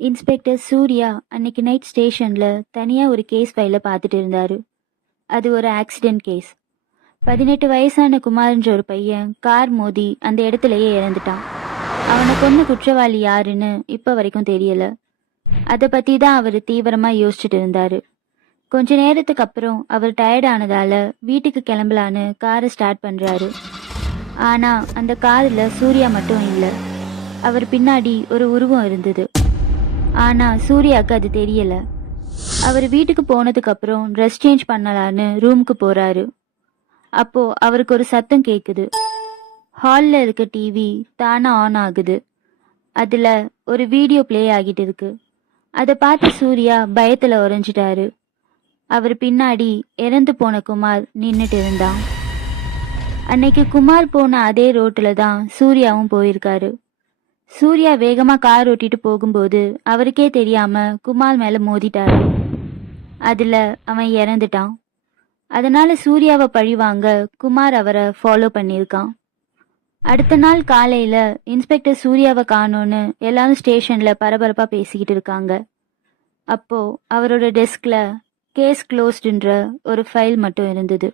Inspector Surya அன்னைக்கு night ஸ்டேஷன்ல தனியா ஒரு கேஸ் ஃபைல பார்த்துட்டு இருந்தாரு. அது ஒரு ஆக்சிடென்ட் கேஸ். 18 வயசான குமார்ன்ற ஒரு பையன் கார் மோதி அந்த இடத்துலயே இறந்துட்டான். அவனை கொன்ன குற்றவாளி யாருன்னு இப்ப வரைக்கும் தெரியல. அதை பத்தி தான் அவர் தீவிரமா யோசிச்சுட்டு இருந்தாரு. கொஞ்ச நேரத்துக்கு அப்புறம் அவர் டயர்ட் ஆனதால வீட்டுக்கு கிளம்பலான்னு காரை ஸ்டார்ட் பண்றாரு. ஆனா அந்த கார்ல சூர்யா மட்டும் இல்ல. அவர் பின்னாடி ஒரு உருவம் இருந்தது. ஆனா சூர்யாவுக்கு அது தெரியல. அவர் வீட்டுக்கு போனதுக்கு அப்புறம் ட்ரெஸ் சேஞ்ச் பண்ணலான்னு ரூமுக்கு போறாரு. அப்போ அவருக்கு ஒரு சத்தம் கேக்குது. ஹால்ல இருக்க டிவி தானா ஆன் ஆகுது. அதுல ஒரு வீடியோ பிளே ஆகிட்டு இருக்கு. அதை பார்த்து சூர்யா பயத்துல உறைஞ்சிட்டாரு. அவர் பின்னாடி இறந்து போன குமார் நின்னுட்டு இருந்தான். அன்னைக்கு குமார் போன அதே ரோட்டுல தான் சூர்யாவும் போயிருக்காரு. சூர்யா வேகமா கார் ஓட்டிட்டு போகும்போது அவருக்கே தெரியாம குமார் மேல மோதிட்டாரு. அதுல அவன் இறந்துட்டான். அதனால சூர்யாவை பழிவாங்க குமார் அவரை ஃபாலோ பண்ணியிருக்கான். அடுத்த நாள் காலையில இன்ஸ்பெக்டர் சூர்யாவை காணோன்னு எல்லாரும் ஸ்டேஷன்ல பரபரப்பா பேசிக்கிட்டு இருக்காங்க. அப்போ அவரோட டெஸ்க்ல கேஸ் க்ளோஸ்டுன்ற ஒரு ஃபைல் மட்டும் இருந்தது.